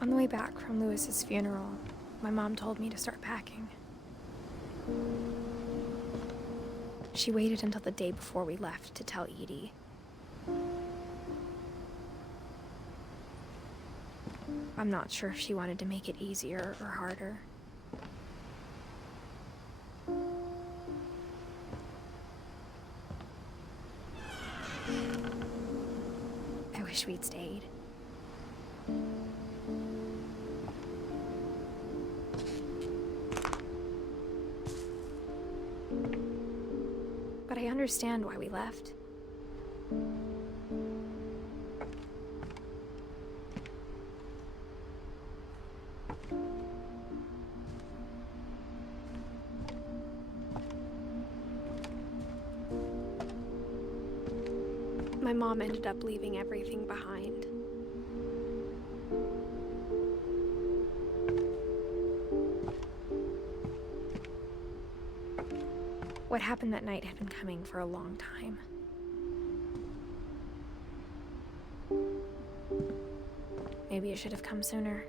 On the way back from Lewis's funeral, my mom told me to start packing. She waited until the day before we left to tell Edie. I'm not sure if she wanted to make it easier or harder. I wish we'd stayed. But I understand why we left. My mom ended up leaving everything behind. What happened that night had been coming for a long time. Maybe it should have come sooner.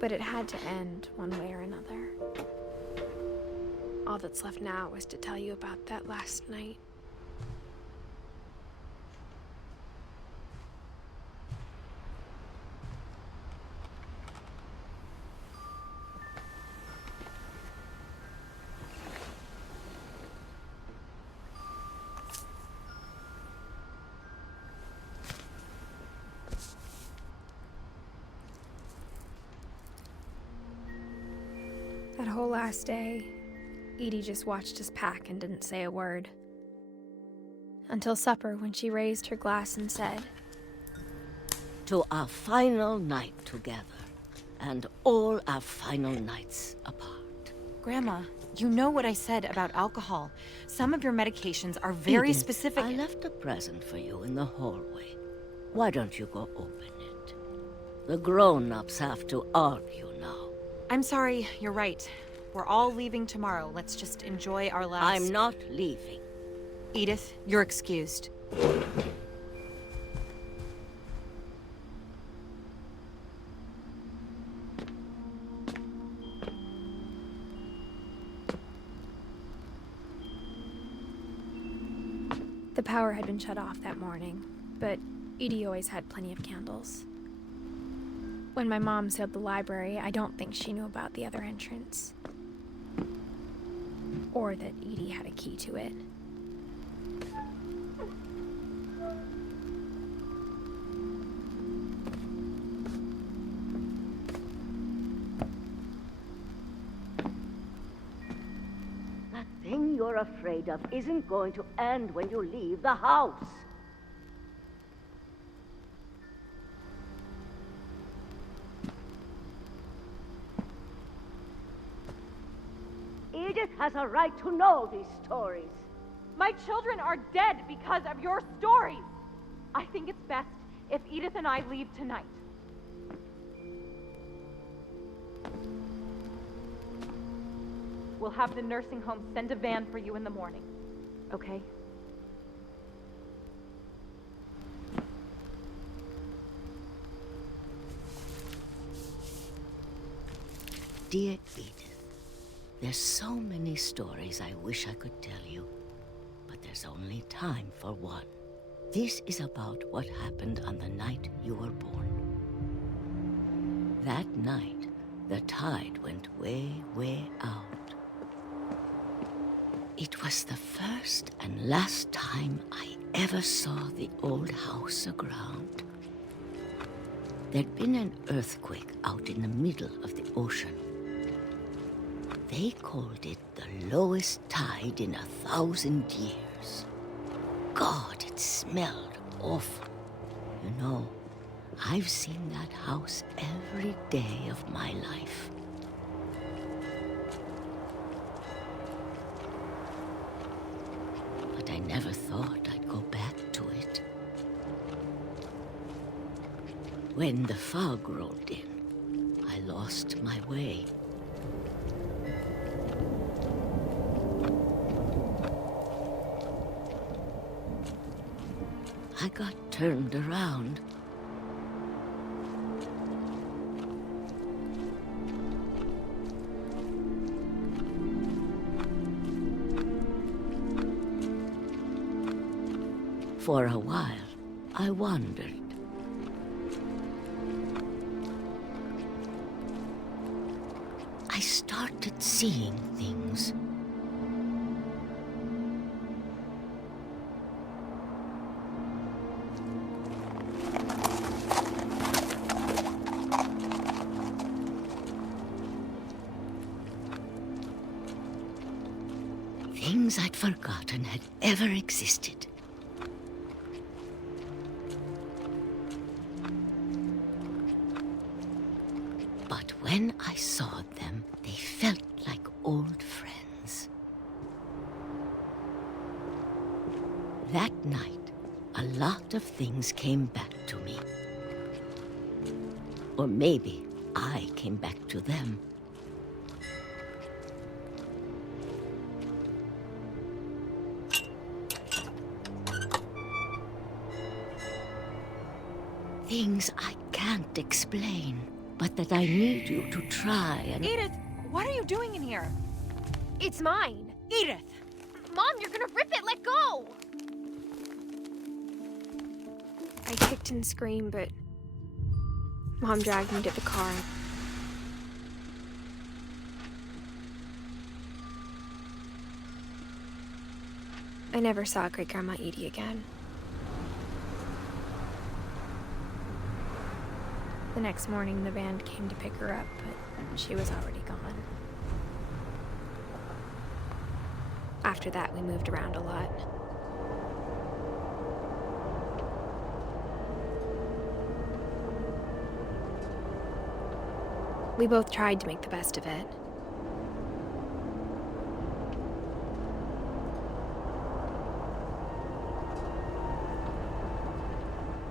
But it had to end one way or another. All that's left now is to tell you about that last night. That whole last day, Edie just watched us pack and didn't say a word. Until supper, when she raised her glass and said, "To our final night together, and all our final nights apart." Grandma, you know what I said about alcohol. Some of your medications are very Edith, specific. I left a present for you in the hallway. Why don't you go open it? The grown-ups have to argue now. I'm sorry, you're right. We're all leaving tomorrow. Let's just enjoy our last... I'm not leaving. Edith, you're excused. the power had been shut off that morning, but Edie always had plenty of candles. When my mom sealed the library, I don't think she knew about the other entrance. Or that Edie had a key to it. That thing you're afraid of isn't going to end when you leave the house. Edith has a right to know these stories. My children are dead because of your stories. I think it's best if Edith and I leave tonight. We'll have the nursing home send a van for you in the morning, okay? Dear Edith, there's so many stories I wish I could tell you, but there's only time for one. This is about what happened on the night you were born. That night, the tide went way, way out. It was the first and last time I ever saw the old house aground. There'd been an earthquake out in the middle of the ocean. They called it the lowest tide in 1,000 years. God, it smelled awful. You know, I've seen that house every day of my life. But I never thought I'd go back to it. When the fog rolled in, I lost my way. I got turned around. For a while, I wondered. I started seeing things. Things I'd forgotten had ever existed. But when I saw them, they felt like old friends. That night, a lot of things came back to me. Or maybe I came back to them. Things I can't explain, but that I need you to try and... Edith, what are you doing in here? It's mine. Edith! Mom, you're gonna rip it! Let go! I kicked and screamed, but Mom dragged me to the car. I never saw Great-Grandma Edie again. The next morning, the band came to pick her up, but she was already gone. After that, we moved around a lot. We both tried to make the best of it.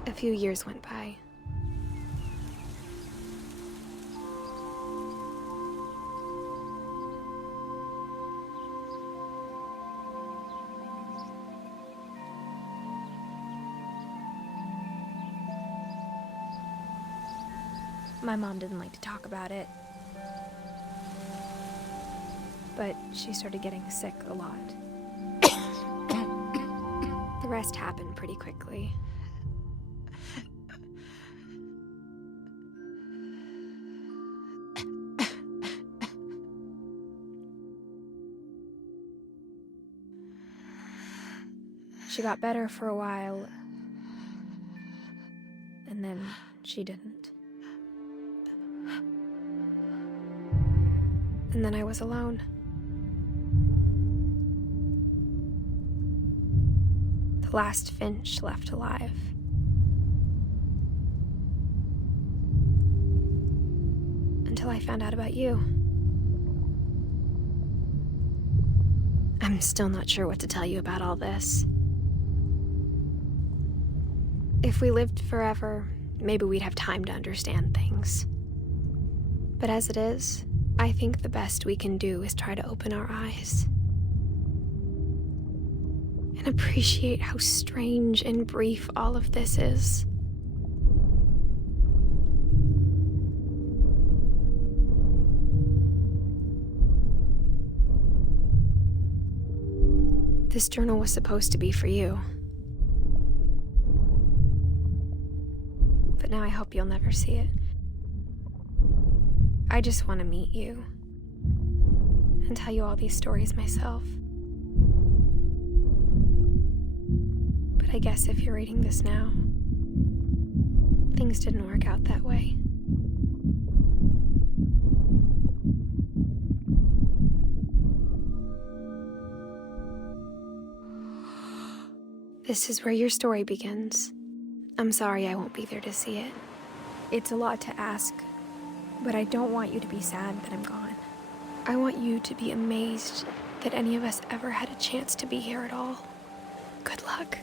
A few years went by. My mom didn't like to talk about it, but she started getting sick a lot. The rest happened pretty quickly. She got better for a while, and then she didn't. And then I was alone. The last Finch left alive. Until I found out about you. I'm still not sure what to tell you about all this. If we lived forever, maybe we'd have time to understand things. But as it is, I think the best we can do is try to open our eyes and appreciate how strange and brief all of this is. This journal was supposed to be for you. But now I hope you'll never see it. I just want to meet you and tell you all these stories myself. But I guess if you're reading this now, things didn't work out that way. This is where your story begins. I'm sorry I won't be there to see it. It's a lot to ask, but I don't want you to be sad that I'm gone. I want you to be amazed that any of us ever had a chance to be here at all. Good luck.